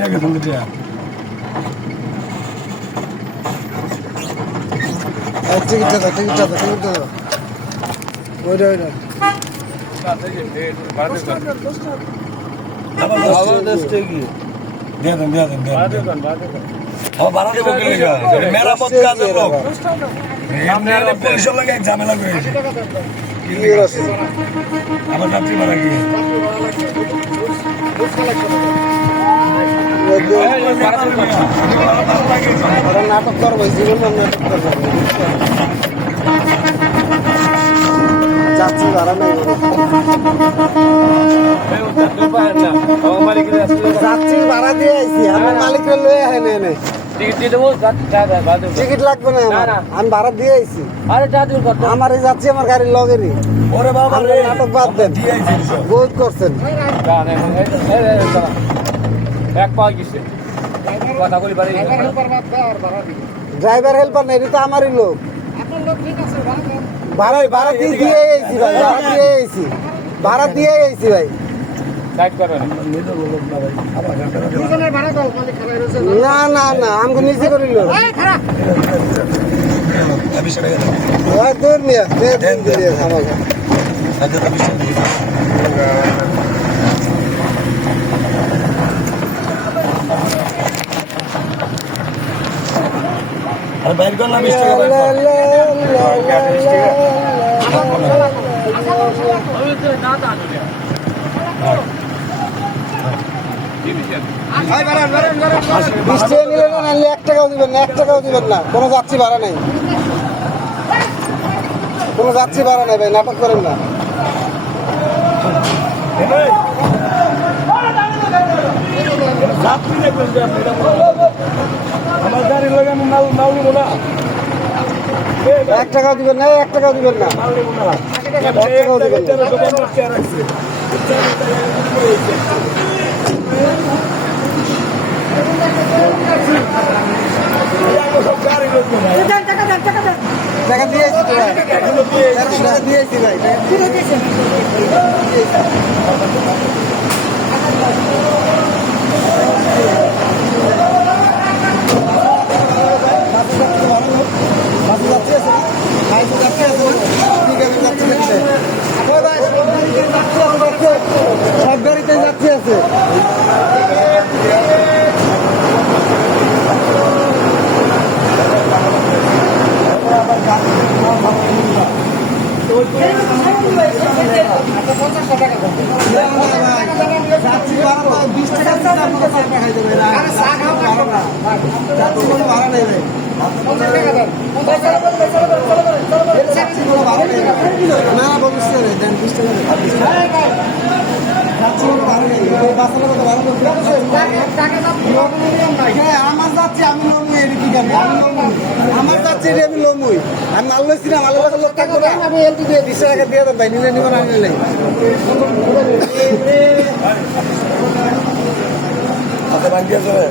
নিয়ে গেছেন দিয়া টিকিটটা ওইটা ভাড়া দেবো কি মেরামত কাজের লোক পয়সা লাগে ঝামেলা করেছে আমার যাত্রী ভাড়া কি নাটক করবো জীবন নাটক করবো যাচ্ছি ভাড়া নেই যাচ্ছি ভাড়া দিয়ে আইছি আমার মালিকের লয়ে আহে নেই টিকিট লাগবে না আমি ভাড়া দিয়ে আইছি আমার এই যাচ্ছি আমার গাড়ির লগেরই নাটক বাদ দেন বহুত করছেন ড্রাইভার হেল্পার নেই এটা তো আমারই লোক ভাড়া দিয়ে আইছি ভাই ভাড়া দিয়ে আইছি ভাই না না না আমাকে নিজে করিল দূর নিয়ে আমাকে বাইর কর না 20 টাকা এক টাকাও দিবেন না কোনো যাত্রী ভাড়া নেই ভাই নাটক করেন না আমার গাড়ির লোক আমি মাল নিব না 1 টাকাও দিবেন না 1 টাকাও দিবেন না 1 টাকাও দিবেন টাকা দিয়েছি তো ভাই টাকা দিয়েছি ভাই সব গাড়িতে যাত্রী আছে ভাড়া নেই না ভবিষ্যতে দেন 20 টাকা আমার যাচ্ছে আমি লমুই আমার যাচ্ছে আমি লমুই আমি মাল লইছি না মালের লোক থাকবো না আমি 20 টাকা দিয়ে দেন ভাই নিলে নিব না নিলে আচ্ছা ভাই দিয়ে যাবে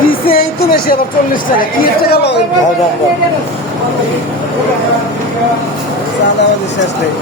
দিছে এই তো বেশি আবার 40 টাকা 30 টাকা লয় চাঁদা শেষ নেই